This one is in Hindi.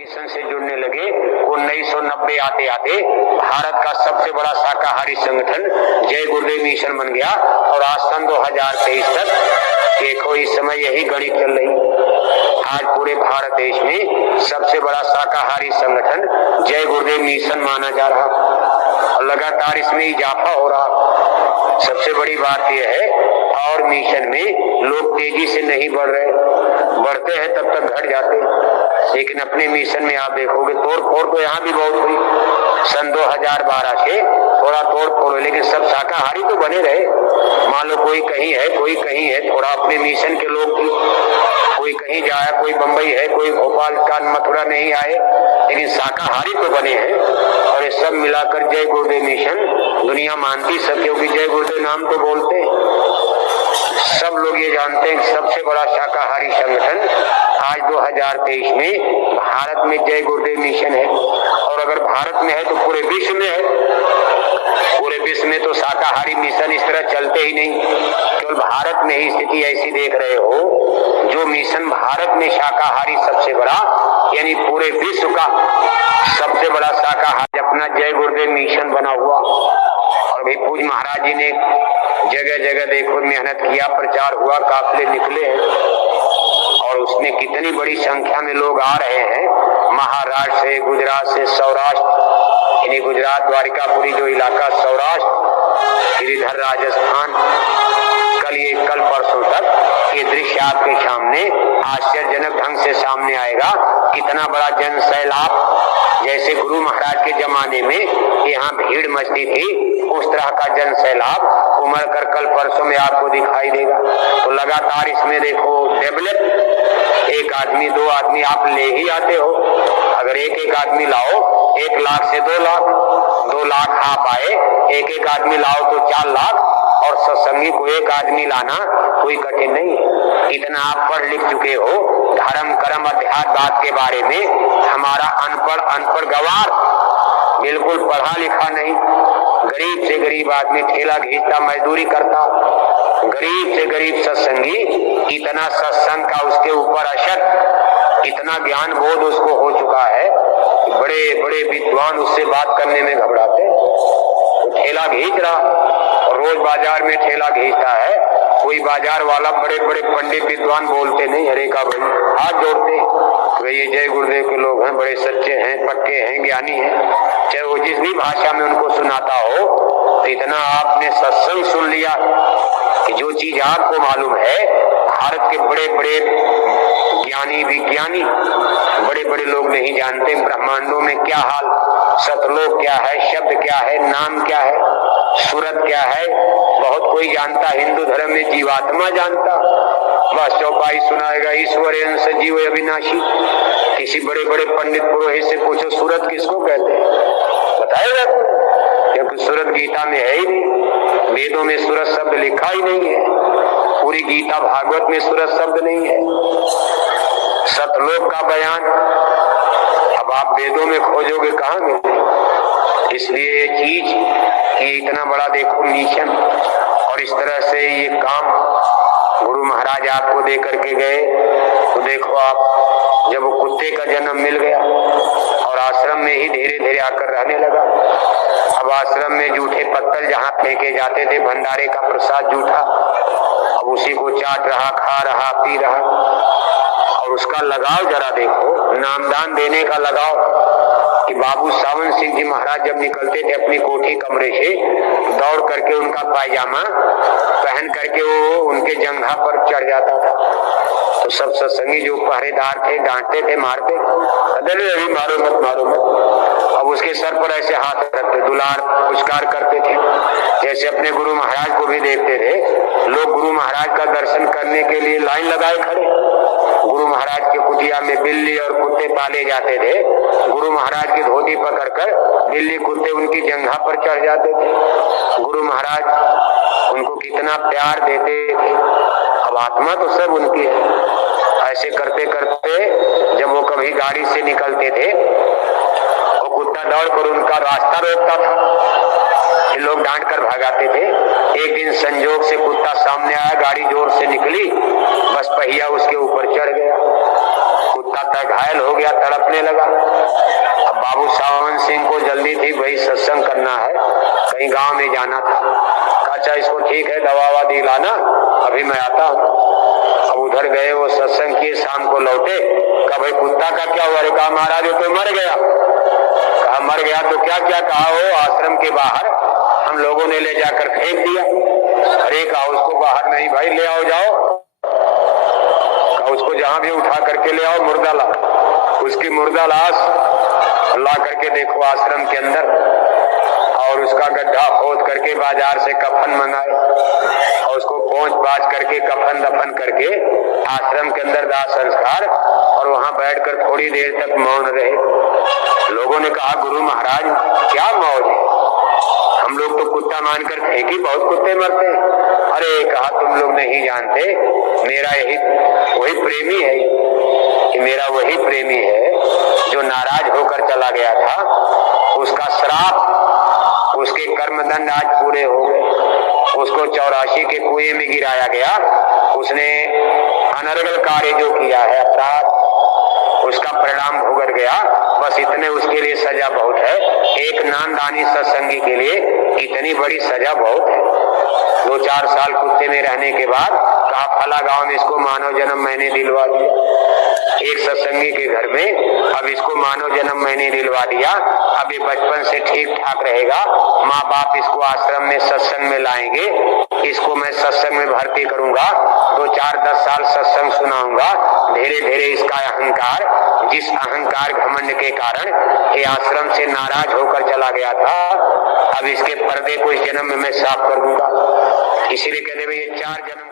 मिशन से जुड़ने लगे। 1990 आते आते भारत का सबसे बड़ा शाकाहारी संगठन जय गुरुदेव मिशन बन गया और आज सन 2023 तक देखो इस समय यही गणित चल रही। आज पूरे भारत देश में सबसे बड़ा शाकाहारी संगठन जय गुरुदेव मिशन माना जा रहा और लगातार इसमें इजाफा हो रहा। सबसे बड़ी बात यह है और मिशन में लोग तेजी से नहीं बढ़ रहे, बढ़ते हैं तब तक घट जाते, लेकिन अपने मिशन में आप देखोगे तोड़ फोड़ तो यहाँ भी बहुत हुई। सन 2012 से थोड़ा तोड़ फोड़, लेकिन सब शाकाहारी तो बने रहे। मान लो कोई कहीं है कोई कहीं है, थोड़ा अपने मिशन के लोग भी कोई कहीं जाए, कोई बंबई है, कोई भोपाल का मथुरा नहीं आए, लेकिन शाकाहारी तो बने हैं। और ये सब मिलाकर जय गुरुदेव मिशन दुनिया मानती सब, क्योंकि जय गुरुदेव नाम तो बोलते हैं, सब लोग ये जानते हैं सबसे बड़ा शाकाहारी संगठन आज 2023 में भारत में जय गुरुदेव मिशन है। और अगर भारत में है तो पूरे विश्व में है। पूरे विश्व में तो शाकाहारी मिशन इस तरह चलते ही नहीं, केवल भारत में ही स्थिति ऐसी देख रहे हो। जो मिशन भारत में शाकाहारी सबसे बड़ा, यानी पूरे विश्व का सबसे बड़ा शाकाहारी अपना जय गुरुदेव मिशन बना हुआ। और भी पूज्य महाराज जी ने जगह जगह देखो मेहनत किया, प्रचार हुआ, काफिले निकले हैं और उसमें कितनी बड़ी संख्या में लोग आ रहे हैं। महाराष्ट्र से, गुजरात से, सौराष्ट्र यानी गुजरात द्वारिकापुरी जो इलाका, सौराष्ट्र, फिर इधर राजस्थान, कल परसों तक ये दृश्य आपके सामने आश्चर्यजनक ढंग से सामने आएगा। कितना बड़ा जन सैलाब, जैसे गुरु महाराज के जमाने में यहाँ भीड़ मचती थी, उस तरह का जन सैलाब उमड़ कर कल परसों में आपको दिखाई देगा। तो लगातार इसमें देखो डेवलप, एक आदमी दो आदमी आप ले ही आते हो। अगर एक आदमी लाओ 1 लाख से 2 लाख, 2 लाख आप आए, एक आदमी लाओ तो 4 लाख, और सत्संगी को एक आदमी लाना कोई कठिन नहीं है। इतना आप पढ़ लिख चुके हो धर्म कर्म अध्यात्म बात के बारे में। हमारा अनपढ़ गवार, बिल्कुल पढ़ा लिखा नहीं, गरीब से गरीब आदमी ठेला घींचता, मजदूरी करता, गरीब से गरीब सत्संगी, इतना सत्संग का उसके ऊपर असर, इतना ज्ञान बोध उसको हो चुका है कि बड़े बड़े विद्वान उससे बात करने में घबराते। तो ठेला घींच रहा और रोज बाजार में ठेला घींचता है, कोई बाजार वाला बड़े बड़े पंडित विद्वान बोलते नहीं, हरे का भाई हाथ जोड़ते, तो ये जय गुरुदेव के लोग हैं, बड़े सच्चे हैं, पक्के हैं, ज्ञानी हैं, चाहे वो जिस भी भाषा में उनको सुनाता हो। तो इतना आपने सत्संग सुन लिया कि जो चीज आपको मालूम है, भारत के बड़े बड़े ज्ञानी विज्ञानी बड़े बड़े लोग नहीं जानते ब्रह्मांडों में क्या हाल, सतलोक क्या है, शब्द क्या है, नाम क्या है, सूरत क्या है, बहुत कोई जानता। हिंदू धर्म में जीवात्मा जानता, बस चौपाई सुनाएगा, ईश्वर अंश जीव अविनाशी। किसी बड़े बड़े पंडित पुरोहित से पूछो सूरत किसको कहते हैं, बताएगा, क्योंकि सूरत गीता में है ही नहीं, वेदों में सूरत शब्द लिखा ही नहीं है, पूरी गीता भागवत में सूरत शब्द नहीं है। सतलोक का बयान अब आप वेदों में खोजोगे कहाँ मिले। इसलिए ये चीज कि इतना बड़ा देखो मिशन और इस तरह से ये काम गुरु महाराज आपको दे करके गए। तो देखो आप, जब वो कुत्ते का जन्म मिल गया और आश्रम में ही धीरे धीरे आकर रहने लगा। अब आश्रम में जूठे पत्तल जहाँ फेंके जाते थे, भंडारे का प्रसाद जूठा, अब उसी को चाट रहा, खा रहा, पी रहा। और उसका लगाव जरा देखो, नामदान देने का लगाव कि बाबू सावन सिंह जी महाराज जब निकलते थे अपनी कोठी कमरे से, दौड़ करके उनका पायजामा पहन करके वो उनके जंघा पर चढ़ जाता था। तो सब सत्संगी जो पहरेदार थे डांटते थे, मारते, अरे अभी मारो मत, मारो मत। अब उसके सर पर ऐसे हाथ रखते, दुलार पुरस्कार करते थे। जैसे अपने गुरु महाराज को भी देखते थे लोग, गुरु महाराज का दर्शन करने के लिए लाइन लगाए खड़े। गुरु महाराज के कुटिया में बिल्ली और कुत्ते पाले जाते थे, गुरु महाराज की धोती पकड़कर बिल्ली कुत्ते उनकी जंघा पर चढ़ जाते थे। गुरु महाराज उनको कितना प्यार देते थे। अब आत्मा तो सब उनकी है। ऐसे करते करते जब वो कभी गाड़ी से निकलते थे, वो कुत्ता दौड़ कर उनका रास्ता रोकता था, लोग डांट कर भगाते थे। एक दिन संजोग से कुत्ता सामने आया, गाड़ी जोर से निकली, बस पहिया उसके ऊपर चढ़ गया। कुत्ता तक घायल हो गया, तड़पने लगा। अब बाबू सावन सिंह को जल्दी थी, भाई सत्संग करना है, कहीं गांव में जाना था। अच्छा इसको ठीक है, दवा ववा दिलाना, अभी मैं आता हूँ। अब उधर गए, वो सत्संग किए, शाम को लौटे। कहा भाई कुत्ता का क्या हुआ? कहा महाराज वो तो मर गया। कहा मर गया तो क्या क्या? कहा वो आश्रम के बाहर हम लोगों ने ले जाकर फेंक दिया। अरे कहा उसको बाहर नहीं भाई, ले आओ जाओ। कहा उसको जहां भी उठा करके ले आओ, मुर्दा ला। उसकी मुर्दा लाश ला करके देखो आश्रम के अंदर, और उसका गड्ढा खोद करके बाजार से कफन मंगाए और उसको पहुंच बाज करके कफन दफन करके आश्रम के अंदर दाह संस्कार, और वहां बैठकर थोड़ी देर तक मौन रहे। लोगों ने कहा गुरु महाराज क्या मौज है, हम लोग तो कुत्ता मानकर फेंकी, बहुत कुत्ते मरते हैं। अरे कहा तुम लोग नहीं जानते, मेरा यही वही प्रेमी है, कि मेरा वही प्रेमी है जो नाराज होकर चला गया था। उसका श्राप, उसके कर्मदंड आज पूरे हो गए। उसको 84 के कुएं में गिराया गया। उसने अनर्गल कार्य जो किया है, अपराध, उसका परिणाम भुगत गया। बस इतने उसके लिए सजा बहुत है। एक नानदानी सत्संगी के लिए इतनी बड़ी सजा बहुत है। 2-4 साल कुत्ते में रहने के बाद कहा फला गांव में इसको मानव जन्म मैंने दिलवा दिया। एक सत्संगी के घर में अब इसको मानव जन्म मैंने दिलवा दिया। अब ये बचपन से ठीक ठाक रहेगा, माँ बाप इसको आश्रम में सत्संग में लाएंगे, इसको मैं सत्संग में भर्ती करूंगा, 2-4-10 साल सत्संग सुनाऊंगा। धीरे धीरे इसका अहंकार, जिस अहंकार घमंड के कारण ये आश्रम से नाराज होकर चला गया था, अब इसके पर्दे को इस जन्म में मैं साफ कर दूंगा। इसीलिए कहते हैं ये 4 जन्म